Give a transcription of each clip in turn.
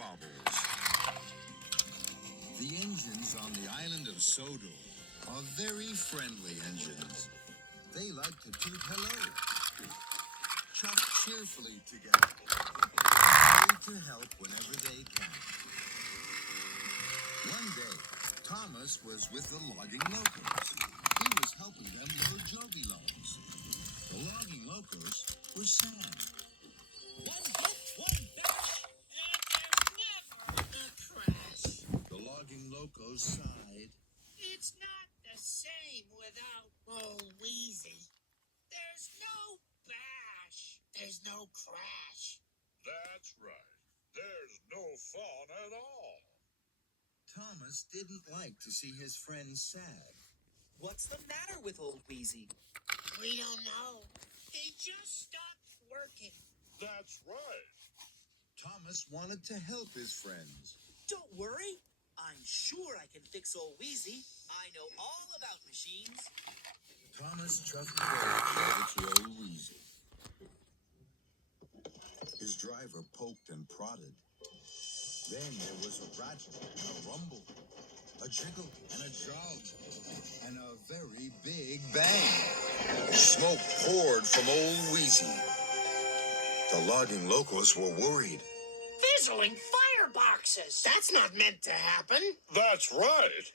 Wobbles. The engines on the island of Sodo are very friendly engines. They like to toot hello, chuck cheerfully together, ready to help whenever they can. One day, Thomas was with the logging Locos. He was helping them load Joby logs. The logging Locos were sad. One hit, one bash, and there's never a crash. The logging Locos sighed. It's not the same without old Wheezy. There's no bash. There's no crash. That's right. There's no fun at all. Thomas didn't like to see his friends sad. What's the matter with old Wheezy? We don't know. He just stopped working. That's right. Thomas wanted to help his friends. Don't worry. I'm sure I can fix old Wheezy. I know all about machines. Thomas trusted over to old Wheezy. His driver poked and prodded. Then there was a rattle and a rumble, a jiggle and a jog, and a very big bang. Smoke poured from old Wheezy. The logging Locos were worried. Fizzling fireboxes. That's not meant to happen. That's right.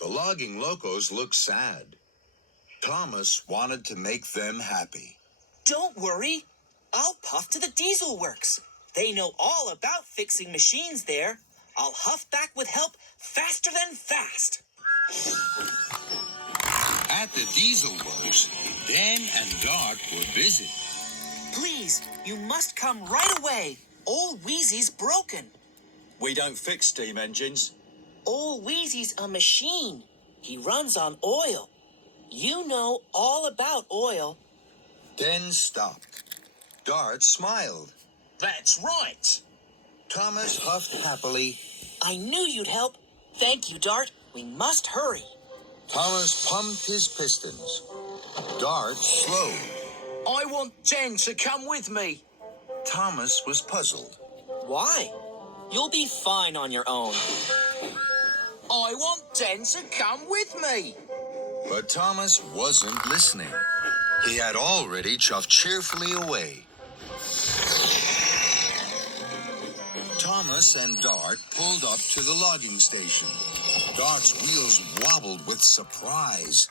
The logging Locos looked sad. Thomas wanted to make them happy. Don't worry. I'll puff to the diesel works. They know all about fixing machines there. I'll huff back with help faster than fast. At the diesel works, Dan and Dart were busy. Please, you must come right away. Old Wheezy's broken. We don't fix steam engines. Old Wheezy's a machine. He runs on oil. You know all about oil. Dan stopped. Dart smiled. That's right. Thomas huffed happily. I knew you'd help. Thank you, Dart. We must hurry. Thomas pumped his pistons. Dart slowed. I want Jen to come with me. Thomas was puzzled. Why? You'll be fine on your own. I want Jen to come with me. But Thomas wasn't listening. He had already chuffed cheerfully away. Thomas and Dart pulled up to the logging station. Dart's wheels wobbled with surprise.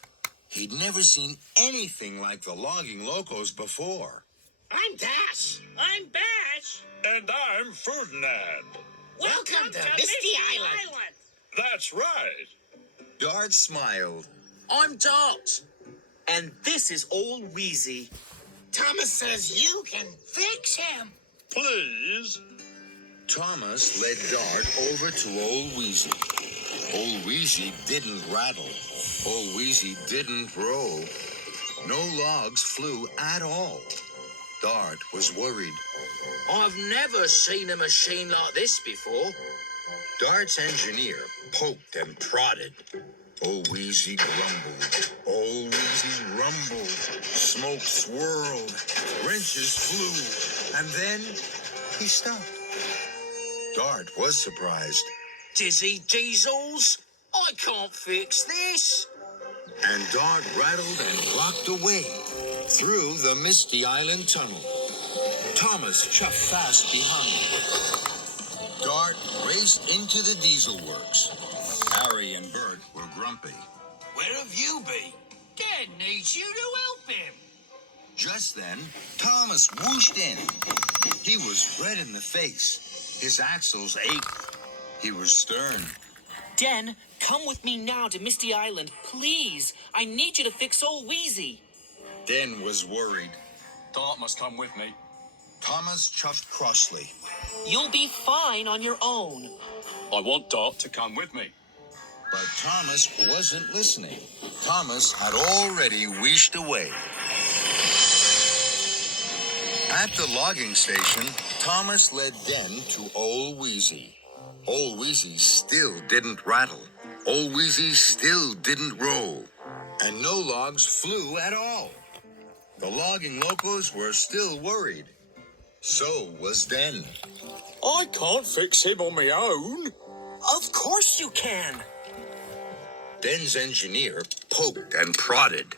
He'd never seen anything like the logging Locos before. I'm Dash. I'm Bash. And I'm Ferdinand. Welcome to Misty Island. That's right. Dart smiled. I'm Dart. And this is old Wheezy. Thomas says you can fix him. Please. Thomas led Dart over to old Wheezy. Old Wheezy didn't rattle. Old Wheezy didn't roll. No logs flew at all. Dart was worried. I've never seen a machine like this before. Dart's engineer poked and prodded. Old Wheezy grumbled. Old Wheezy rumbled. Smoke swirled. Wrenches flew. And then he stopped. Dart was surprised. Dizzy diesels? I can't fix this. And Dart rattled and rocked away through the Misty Island tunnel. Thomas chuffed fast behind. Dart raced into the diesel works. Harry and Bert were grumpy. Where have you been? Dad needs you to help him. Just then, Thomas whooshed in. He was red in the face. His axles ached. He was stern. Den, come with me now to Misty Island, please. I need you to fix old Wheezy. Den was worried. Dart must come with me. Thomas chuffed crossly. You'll be fine on your own. I want Dart to come with me. But Thomas wasn't listening. Thomas had already wheeshed away. At the logging station, Thomas led Den to old Wheezy. Old Wheezy still didn't rattle. Old Wheezy still didn't roll. And no logs flew at all. The logging Locos were still worried. So was Den. I can't fix him on my own. Of course you can. Den's engineer poked and prodded.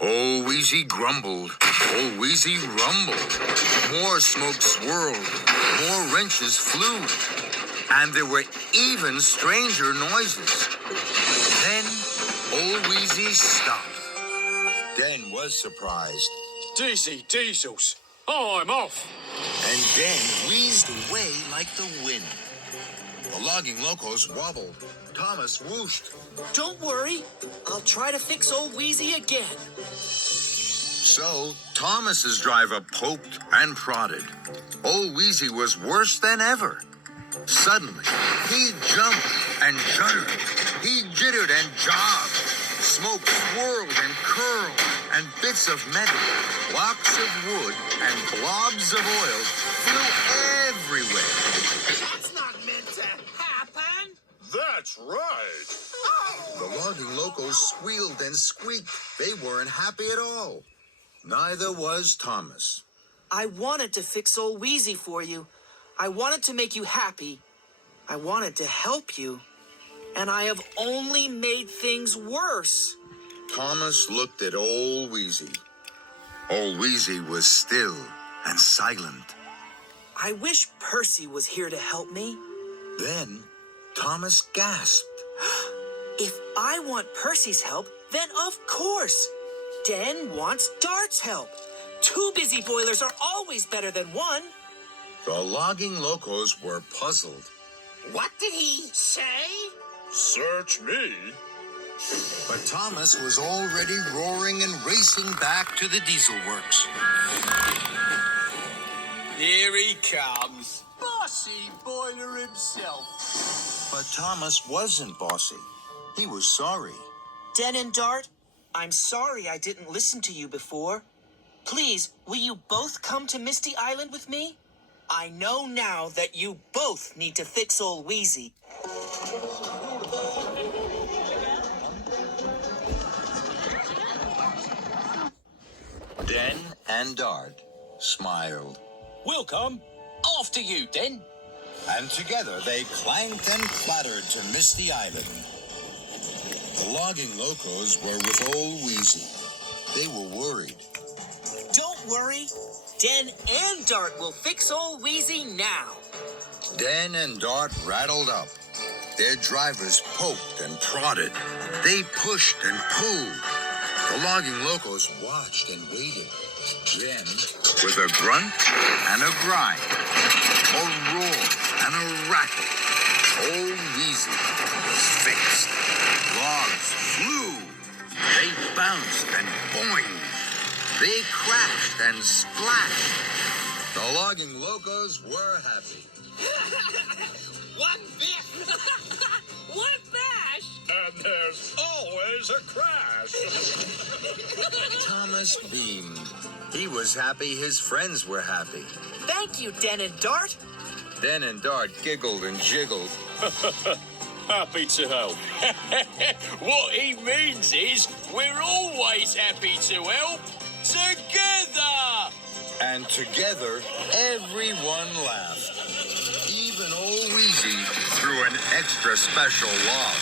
Old Wheezy grumbled. Old Wheezy rumbled. More smoke swirled. More wrenches flew. And there were even stranger noises. Then old Wheezy stopped. Den was surprised. Dizzy Diesels, I'm off. And Den wheezed away like the wind. The logging locos wobbled. Thomas whooshed. Don't worry. I'll try to fix old Wheezy again. So Thomas's driver poked and prodded. Old Wheezy was worse than ever. Suddenly, he jumped and juddered. He jittered and jogged. Smoke swirled and curled, and bits of metal, blocks of wood, and blobs of oil flew everywhere. That's not meant to happen. That's right. The logging locos squealed and squeaked. They weren't happy at all. Neither was Thomas. I wanted to fix old Wheezy for you. I wanted to make you happy. I wanted to help you. And I have only made things worse. Thomas looked at old Wheezy. Old Wheezy was still and silent. I wish Percy was here to help me. Then Thomas gasped. If I want Percy's help, then of course. Den wants Dart's help. Two busy boilers are always better than one. The logging locos were puzzled. What did he say? Search me. But Thomas was already roaring and racing back to the diesel works. Here he comes. Bossy Boiler himself. But Thomas wasn't bossy. He was sorry. Den and Dart, I'm sorry I didn't listen to you before. Please, will you both come to Misty Island with me? I know now that you both need to fix old Wheezy. Den and Dart smiled. We'll come. After you, Den. And together they clanked and clattered to Misty Island. The logging locos were with old Wheezy. They were worried. Don't worry. Den and Dart will fix old Wheezy now. Den and Dart rattled up. Their drivers poked and prodded. They pushed and pulled. The logging locos watched and waited. Then, with a grunt and a grind, a roar and a rattle, old Wheezy was fixed. Logs flew. They bounced and boinged. They crashed and splashed. The logging locos were happy. One bit. One bash. And there's always a crash. Thomas beamed. He was happy his friends were happy. Thank you, Den and Dart. Den and Dart giggled and jiggled. Happy to help. What he means is we're always happy to help. Together! And together, everyone laughed. Even old Wheezy threw an extra special log.